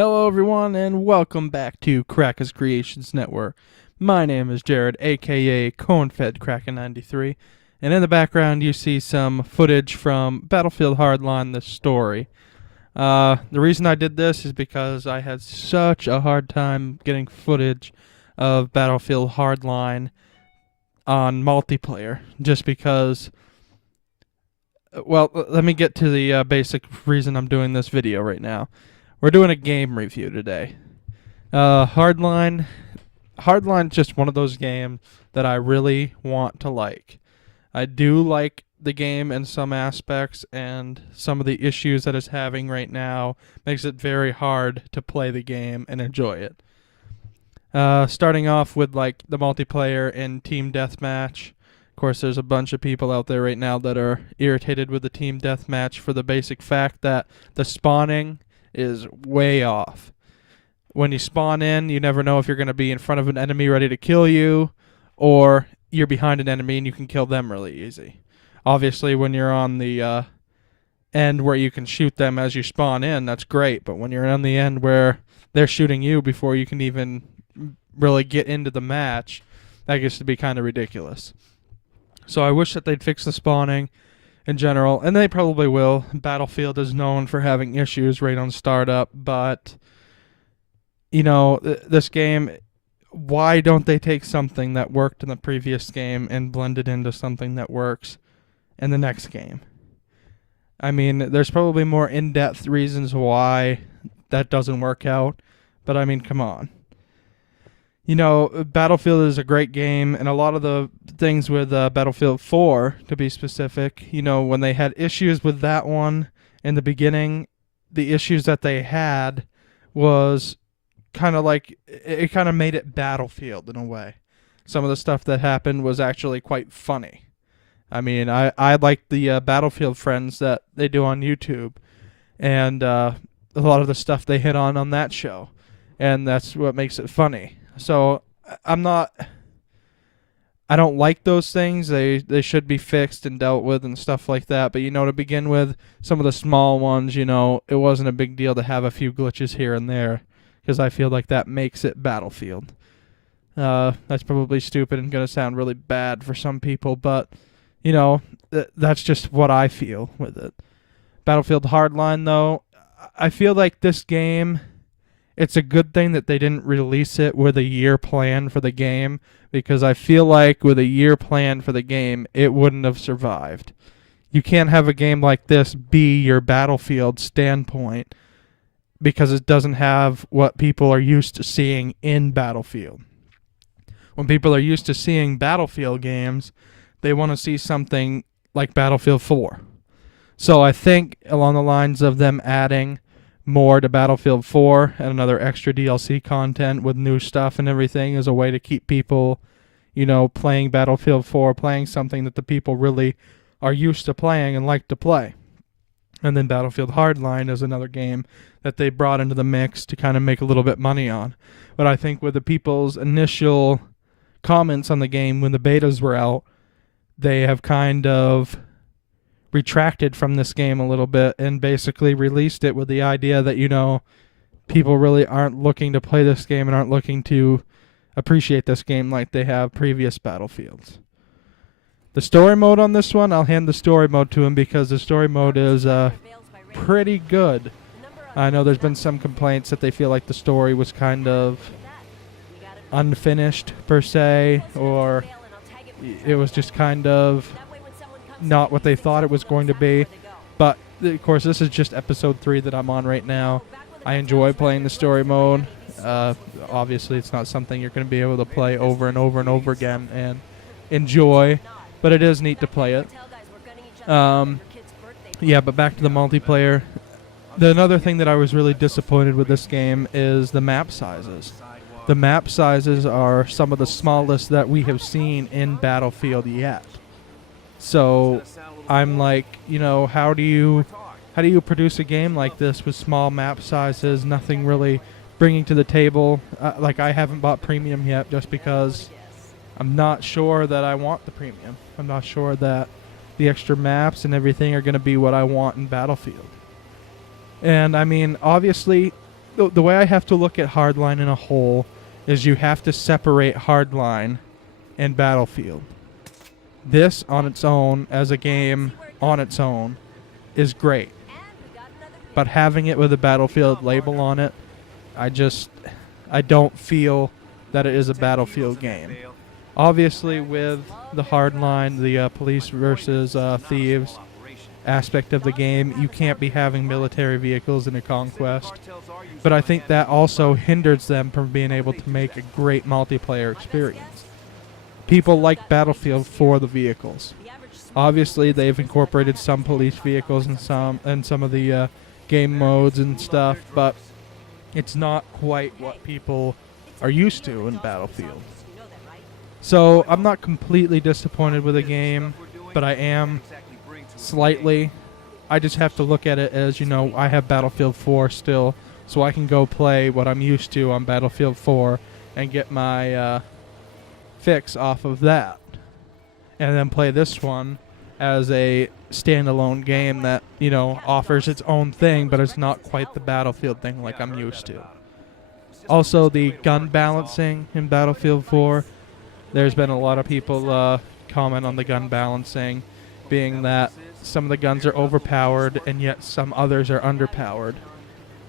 Hello, everyone, and welcome back to Kraken's Creations Network. My name is Jared, aka Cornfed Kraken93, and in the background you see some footage from Battlefield Hardline, the story. The reason I did this is because I had such a hard time getting footage of Battlefield Hardline on multiplayer, just because. Well, let me get to the basic reason I'm doing this video right now. We're doing a game review today. Hardline's just one of those games that I really want to like. I do like the game in some aspects, and some of the issues that it's having right now makes it very hard to play the game and enjoy it. Starting off with like the multiplayer and team deathmatch. Of course, there's a bunch of people out there right now that are irritated with the team deathmatch for the basic fact that the spawning is way off. When you spawn in, you never know if you're going to be in front of an enemy ready to kill you, or you're behind an enemy and you can kill them really easy. Obviously, when you're on the end where you can shoot them as you spawn in, that's great, but when you're on the end where they're shooting you before you can even really get into the match, that gets to be kind of ridiculous. So I wish that they'd fix the spawning in general, and they probably will. Battlefield is known for having issues right on startup, but you know, this game, why don't they take something that worked in the previous game and blend it into something that works in the next game? I mean, there's probably more in-depth reasons why that doesn't work out, but I mean, come on. You know, Battlefield is a great game, and a lot of the things with Battlefield 4, to be specific, you know, when they had issues with that one in the beginning, the issues that they had was kind of like, it kind of made it Battlefield in a way. Some of the stuff that happened was actually quite funny. I mean, I like the Battlefield friends that they do on YouTube, and a lot of the stuff they hit on that show, and that's what makes it funny. So I don't like those things. They should be fixed and dealt with and stuff like that. But, you know, to begin with, some of the small ones, you know, it wasn't a big deal to have a few glitches here and there, because I feel like that makes it Battlefield. That's probably stupid and going to sound really bad for some people, but, you know, that's just what I feel with it. Battlefield Hardline, though, I feel like this game, it's a good thing that they didn't release it with a year plan for the game, because I feel like with a year plan for the game, it wouldn't have survived. You can't have a game like this be your Battlefield standpoint, because it doesn't have what people are used to seeing in Battlefield. When people are used to seeing Battlefield games, they want to see something like Battlefield 4. So I think along the lines of them adding more to Battlefield 4 and another extra DLC content with new stuff and everything is a way to keep people, you know, playing Battlefield 4, playing something that the people really are used to playing and like to play. And then Battlefield Hardline is another game that they brought into the mix to kind of make a little bit money on. But I think with the people's initial comments on the game when the betas were out, they have kind of retracted from this game a little bit and basically released it with the idea that, you know, people really aren't looking to play this game and aren't looking to appreciate this game like they have previous Battlefields. The story mode on this one, I'll hand the story mode to him because the story mode is pretty good. I know there's been some complaints that they feel like the story was kind of unfinished per se, or it was just kind of not what they thought it was going to be. But of course, this is just episode 3 that I'm on right now. I enjoy playing the story mode. Obviously it's not something you're going to be able to play over and over and over again and enjoy, but it is neat to play it. Yeah, but back to the multiplayer. Another thing that I was really disappointed with this game is the map sizes. The map sizes are some of the smallest that we have seen in Battlefield yet. So I'm like, you know, how do you produce a game like this with small map sizes, nothing really bringing to the table? Like, I haven't bought premium yet just because I'm not sure that I want the premium. I'm not sure that the extra maps and everything are going to be what I want in Battlefield. And I mean, obviously, the way I have to look at Hardline in a whole is you have to separate Hardline and Battlefield. This on its own, as a game on its own, is great. But having it with a Battlefield label on it, I don't feel that it is a Battlefield game. Obviously, with the Hardline, the police versus thieves aspect of the game, you can't be having military vehicles in a conquest. But I think that also hinders them from being able to make a great multiplayer experience. People like Battlefield for the vehicles. Obviously, they've incorporated some police vehicles in some of the game modes and stuff, but it's not quite what people are used to in Battlefield. So I'm not completely disappointed with the game, but I am slightly. I just have to look at it as, I have Battlefield 4 still, so I can go play what I'm used to on Battlefield 4 and get my fix off of that. And then play this one as a standalone game that, offers its own thing, but it's not quite the Battlefield thing like I'm used to. Also, the gun balancing in Battlefield 4, there's been a lot of people comment on the gun balancing, being that some of the guns are overpowered and yet some others are underpowered.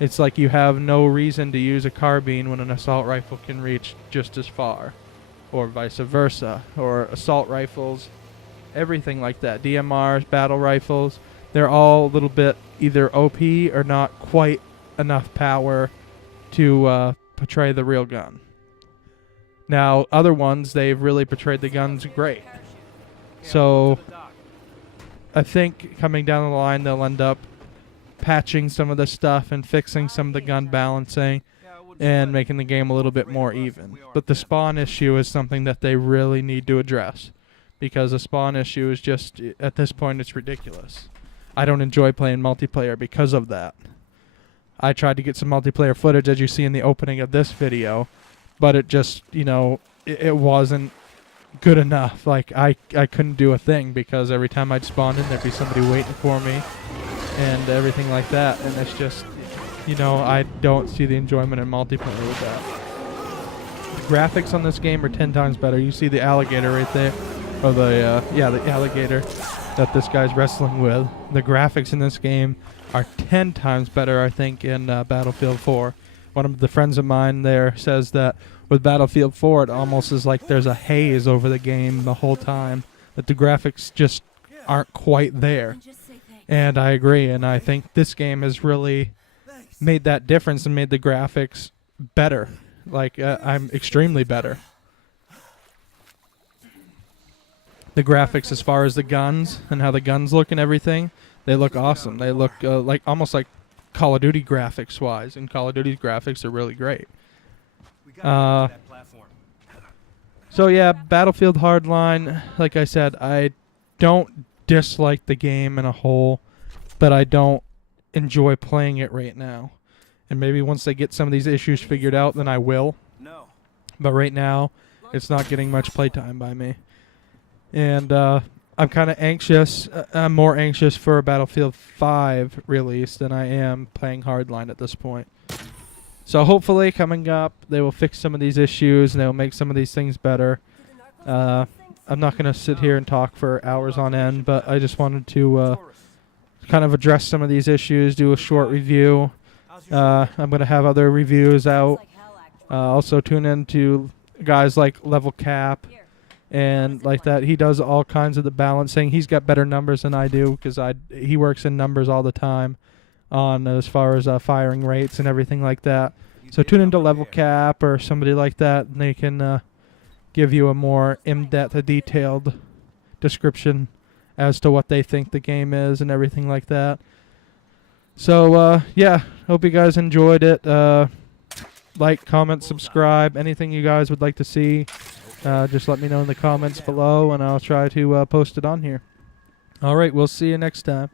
It's like you have no reason to use a carbine when an assault rifle can reach just as far, or vice versa, or assault rifles, everything like that. DMRs, battle rifles, they're all a little bit either OP or not quite enough power to portray the real gun. Now, other ones, they've really portrayed the guns great. So I think coming down the line, they'll end up patching some of the stuff and fixing some of the gun balancing and making the game a little bit more even. But the spawn issue is something that they really need to address, because the spawn issue is just, at this point, it's ridiculous. I don't enjoy playing multiplayer because of that. I tried to get some multiplayer footage, as you see in the opening of this video, but it just, it wasn't good enough. Like, I couldn't do a thing, because every time I'd spawn in, there'd be somebody waiting for me and everything like that. And it's just, I don't see the enjoyment in multiplayer with that. The graphics on this game are 10 times better. You see the alligator right there, or the alligator that this guy's wrestling with. The graphics in this game are 10 times better, I think, in Battlefield 4. One of the friends of mine there says that with Battlefield 4, it almost is like there's a haze over the game the whole time, that the graphics just aren't quite there. And I agree, and I think this game has really made that difference and made the graphics better. Like, I'm extremely better. The graphics as far as the guns and how the guns look and everything, they look awesome. They look like almost like Call of Duty graphics wise, and Call of Duty's graphics are really great. So yeah, Battlefield Hardline, like I said, I don't dislike the game in a whole, but I don't enjoy playing it right now. And maybe once they get some of these issues figured out, then I will. But right now, it's not getting much playtime by me. And I'm kind of anxious. I'm more anxious for a Battlefield 5 release than I am playing Hardline at this point. So hopefully, coming up, they will fix some of these issues and they will make some of these things better. I'm not going to sit here and talk for hours on end, but I just wanted to kind of address some of these issues, do a short review. I'm going to have other reviews out. Also tune in to guys like Level Cap and like that. He does all kinds of the balancing. He's got better numbers than I do, because he works in numbers all the time on as far as firing rates and everything like that. So tune into Level Cap or somebody like that, and they can give you a more in-depth, detailed description as to what they think the game is and everything like that. So, yeah, hope you guys enjoyed it. Like, comment, subscribe, anything you guys would like to see, just let me know in the comments below, and I'll try to post it on here. All right, we'll see you next time.